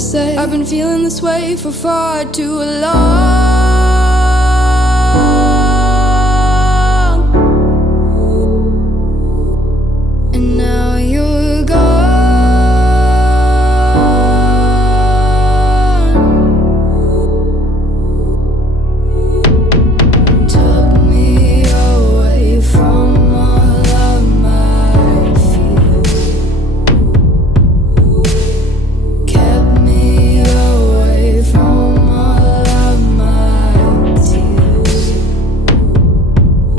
say. I've been feeling this way for far too long. And now you're gone. Took me away from all of my fears. Kept me away from all of my tears.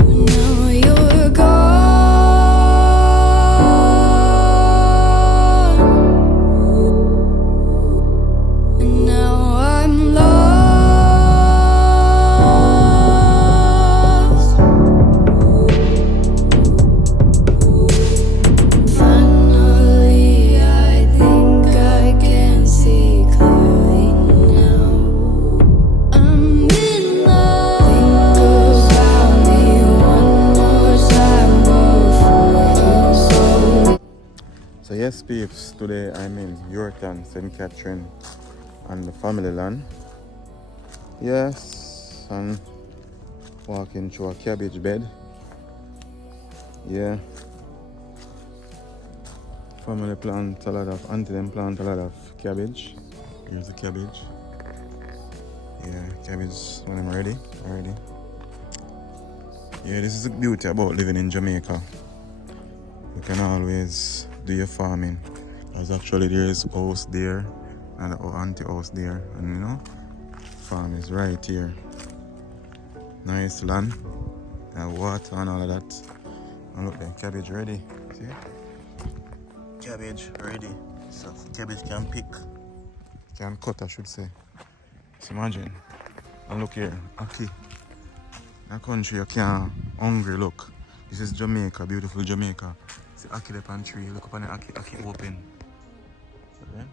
Now you're gone. And now I'm lost. Finally, I think I can see clearly now. I'm in love. Think about me one more time before you go. So yes, peeps, today I'm in Yorkton, St. Catherine, on the family land. Yes, and walking through a cabbage bed. Yeah. Family plant a lot of, auntie them plant a lot of cabbage. Here's the cabbage. Yeah, cabbage when I'm ready, already. Yeah, this is the beauty about living in Jamaica. You can always do your farming. There's actually there's house there and the auntie house there, and you know, farm is right here. Nice land and water and all of that. And look, the cabbage ready. See? Cabbage ready. So cabbage can pick, can cut, I should say. So imagine. And look here, Aki. In a country you can't hungry. Look, this is Jamaica, beautiful Jamaica. See Aki up on tree. Look up on the Aki open. So then,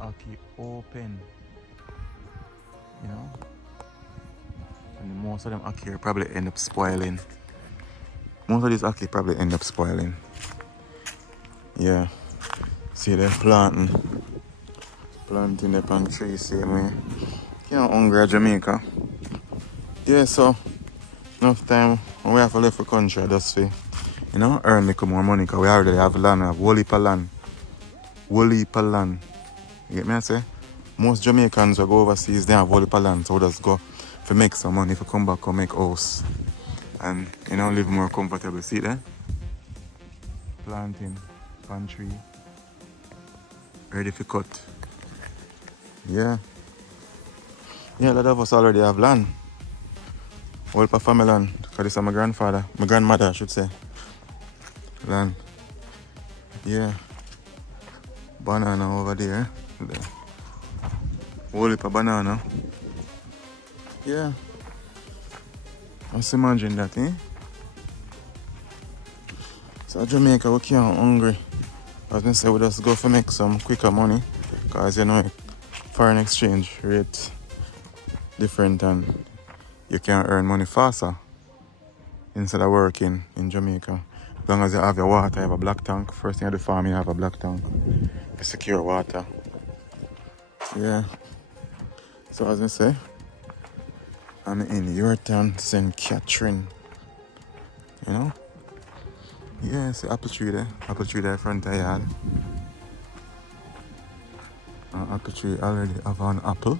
Aki open. You know. And most of them Aki probably end up spoiling. Most of these Aki probably end up spoiling. Yeah. See they're planting up on trees same way. Can't hungry at Jamaica. Yeah, so enough time when we have to leave the country just for, you know, earn little more money, because we already have land, we have whole heap of land. Whole heap of land. You get me I say? Most Jamaicans who go overseas, they have whole heap of land, so we just go to make some money, if we come back and make house. And, you know, live more comfortable. See there? Planting, palm tree. Ready for cut. Yeah. Yeah, a lot of us already have land. Whole heap of family land, because this is my grandmother I should say. Land. Yeah. Banana over there. Whole heap of banana. Yeah. Just imagine that, eh? So Jamaica, we can't hungry. As I say, we just go for make some quicker money. Because you know, foreign exchange rate different and you can earn money faster instead of working in Jamaica. As long as you have your water, you have a black tank. First thing at the farm, you have a black tank. You secure water. Yeah. So as I say, I'm in Yorkton, St. Catherine. You know? Yeah, see apple tree there. Apple tree there in front of the yard. Apple tree already have an apple.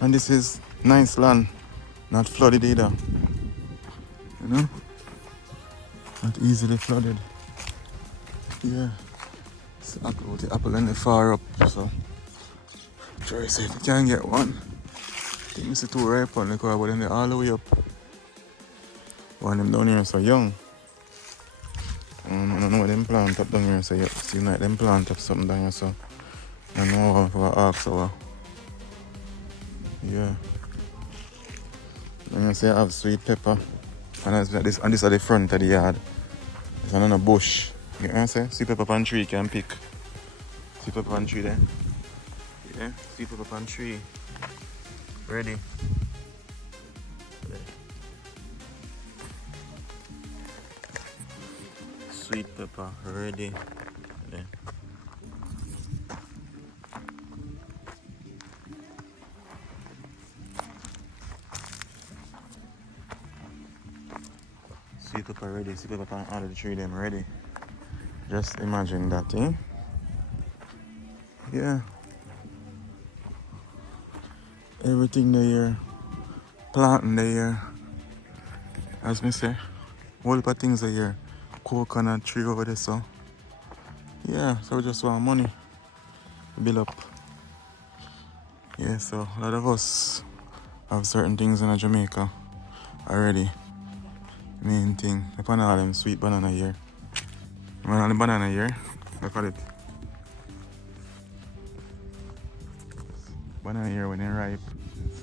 And this is nice land. Not flooded either. You know? Not easily flooded. Yeah. It's apple, the apple and the far up, so try to see if you can get one. I think it's too ripe on the car, but then they're all the way up. One of them down here so young. I don't know what them plant up down here, so you see like them plant up something down here, so I know how to ask so. Yeah. I'm gonna say I have sweet pepper. And this is at the front of the yard. There's another bush. You know what I'm saying? Sweet pepper on tree can pick. Sweet pepper on tree there. Yeah, sweet pepper on tree. Ready. Sweet pepper ready. There. Sweet pepper ready. Sweet pepper on all of the tree them ready. Just imagine that, eh? Yeah. Everything there. Planting there. As me say. Whole heap of things here. Coconut tree over there, so. Yeah, so we just want money to build up. Yeah, so a lot of us have certain things in Jamaica already. Main thing. I find all them sweet banana here. All the banana here. Look at it. Banana here when they're ripe.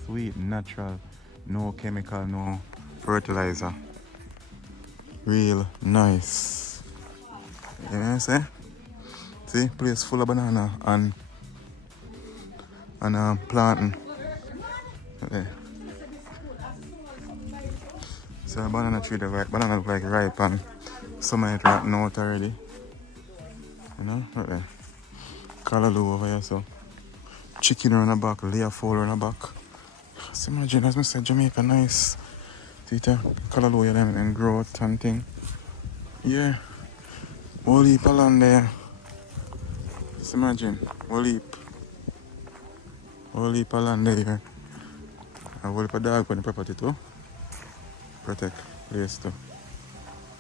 Sweet, natural, no chemical, no fertilizer. Real nice. You know what I'm saying? See, place full of banana and planting. Okay. So banana tree, the banana look like ripe and some of it rotten out already. You know, right there. Callaloo over here, so chicken on the back, layer fowl on the back. Just imagine, as I said, Jamaica nice. See that? Callaloo them and growth and thing. Yeah. Whole heap of land there. Just imagine, whole heap of land there. And whole heap of dog on the property too. Protect place too.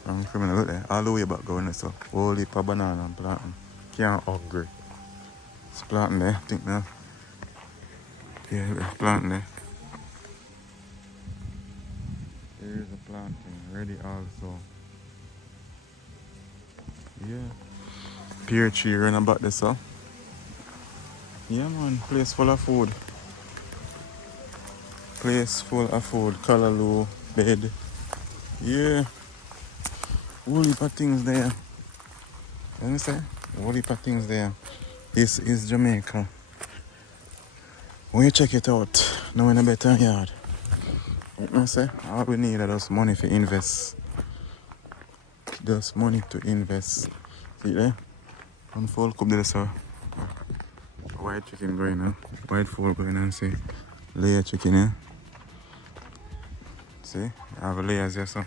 From criminal out there. All the way back going there, so whole heap of banana and planting. Can't hungry. It's planting there, I think now. Yeah, planting there. There's a planting ready also. Yeah. Pear tree running about this, so. Yeah man, place full of food. Place full of food. Callaloo, bed. Yeah. Whole heap of things there. Let me say, whole heap of things there. This is Jamaica. When you check it out, now in a better yard. Let me say, all we need is just money to invest. Just money to invest. See there? One fowl cup there, so white chicken going on. White fowl going on, see. Layer chicken here. See? I have layers here, so.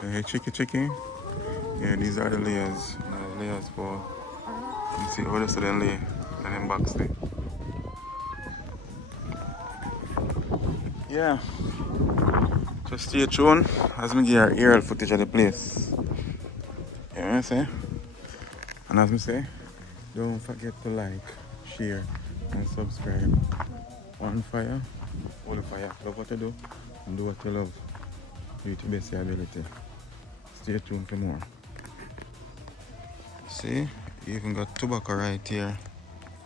Hey, chicken. Yeah, these are the layers. Layers for. You see, all the rest of them lay. And then box there. Yeah. Just stay tuned as I give aerial footage of the place. You know what I'm saying? And as I say, don't forget to like, share, and subscribe. On fire, all the fire. Love what you do, and do what you love. Do it to best your ability. Stay tuned for more. See, you even got tobacco right here.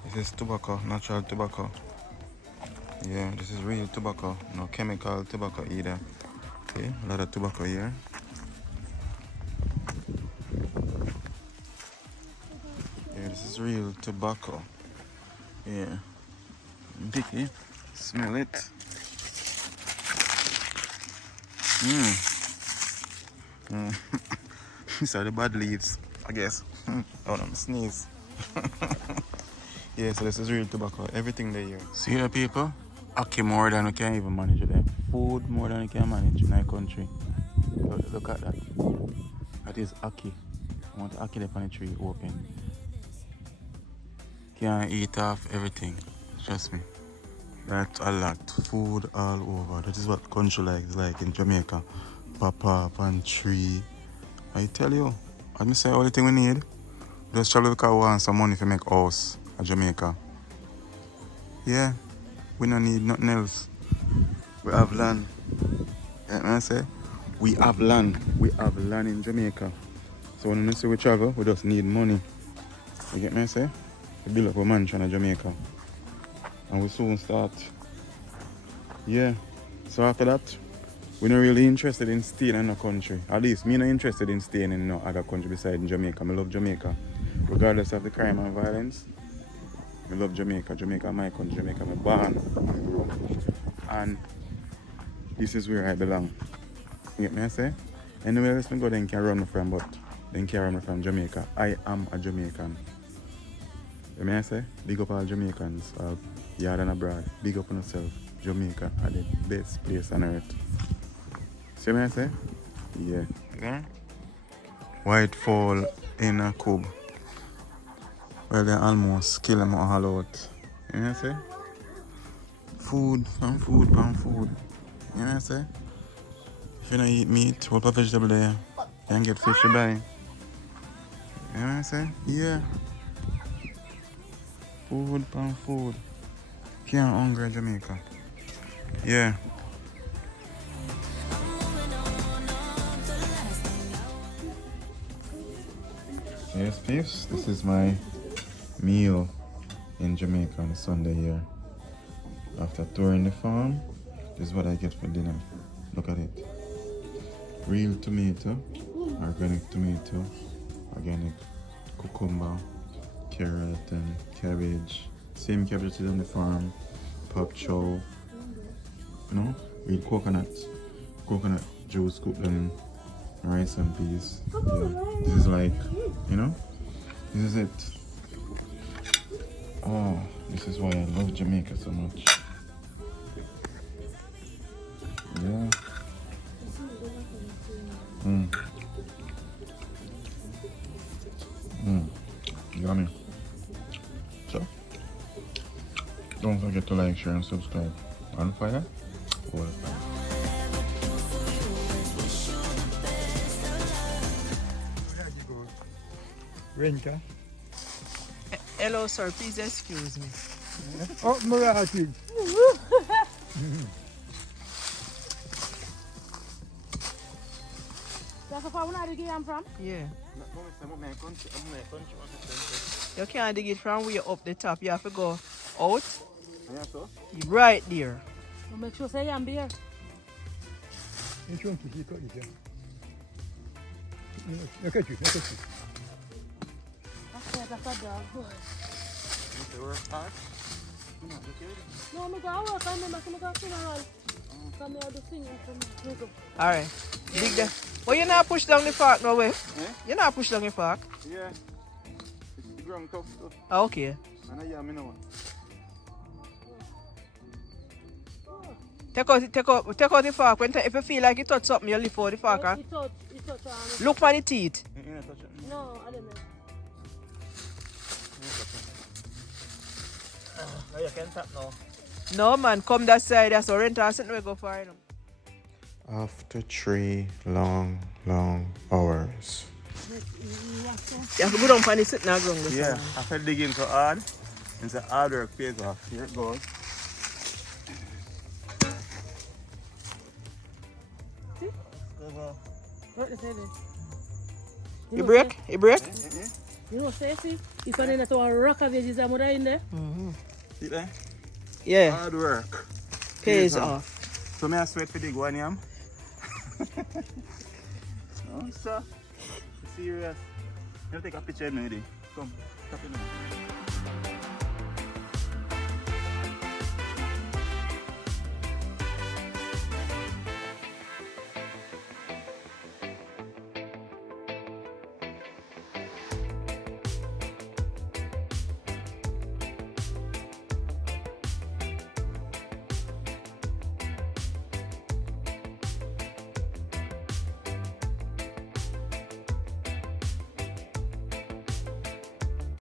This is tobacco, natural tobacco. Yeah, this is real tobacco, no chemical tobacco either. Okay, a lot of tobacco here. Yeah, this is real tobacco. Yeah. Picky. Smell it. These are the bad leaves, I guess. Oh, no, sneeze. Yeah, so this is real tobacco. Everything they here. See the people? Aki more than we can even manage there. Food more than we can manage in our country. Look at that. That is Aki. I want Aki up on the tree open. Can't eat off everything. Trust me. That's a lot. Food all over. That is what country is like in Jamaica. Pop up and tree. I tell you. As I say, all the thing we need. Just travel because we want some money to make house in Jamaica. Yeah. We don't need nothing else. We have land. You know what I say? We have land. We have land in Jamaica. So when we say we travel, we just need money. You get me I say? We build up a mansion in Jamaica. And we soon start. Yeah. So after that, we're not really interested in staying in a country. At least me not interested in staying in no other country besides Jamaica. I love Jamaica. Regardless of the crime and violence. I love Jamaica. Jamaica my country. Jamaica my born. And this is where I belong. You get me I say? Anywhere else I go then can run me from, but then can run me from Jamaica. I am a Jamaican. You know what I say? Big up all Jamaicans. yard and abroad. Big up on yourself. Jamaica are the best place on earth. See what I say? Yeah. Yeah. White fall in a cube. Well, they almost kill them all out. You know what I say? Food, from food, from food. You know what I say? If you don't eat meat, what a vegetable there, you can get fish to buy. You know what I say? Yeah. Food, from food. Can't hungry in Jamaica. Yeah. Yes, peeps, this is my meal in Jamaica on a Sunday here. After touring the farm, this is what I get for dinner. Look at it. Real tomato, organic tomato, organic cucumber, carrot and cabbage. Same cabbage on the farm, pak chow, you know, real coconut juice cooked in rice and peas. Yeah. This is like, you know, this is it. Oh, this is why I love Jamaica so much. Yeah. Yummy. So, don't forget to like, share and subscribe. On fire? All fire. Renka. Hello, sir. Please excuse me. Oh, Marathi. That's the farm where I'm from? Yeah. You can't dig it from way up the top. You have to go out. Right there. So make sure say I'm here. Which one to see cut it? Look at you. That's a dog. No, I'm going to work on them. I'm going to funeral. Come here, do singing for me. Alright. Dig that. Well, you not push down the fork no way. Eh? You not push down the fork. Yeah. It's grown tough stuff. Ah, okay. And I hear me know. Take out the fork. If you feel like you touch something, you lift out the fork. Huh? It touch Look for the teeth. No, I don't know. You can tap now. No man, come that side. That's our rental. Sitting we go for it. After 3 long hours. You have to go down for the sitting ground. Yeah, after digging so hard, it's a hard work pays off. Here it goes. You break? You break? You know, say, see? If I didn't have a rock of veggies, I'm in there. See there? Yeah. Hard work Pays off. So may I sweat for dig one yam? No, sir. Serious. You take a picture of me with it. Come, tap it now.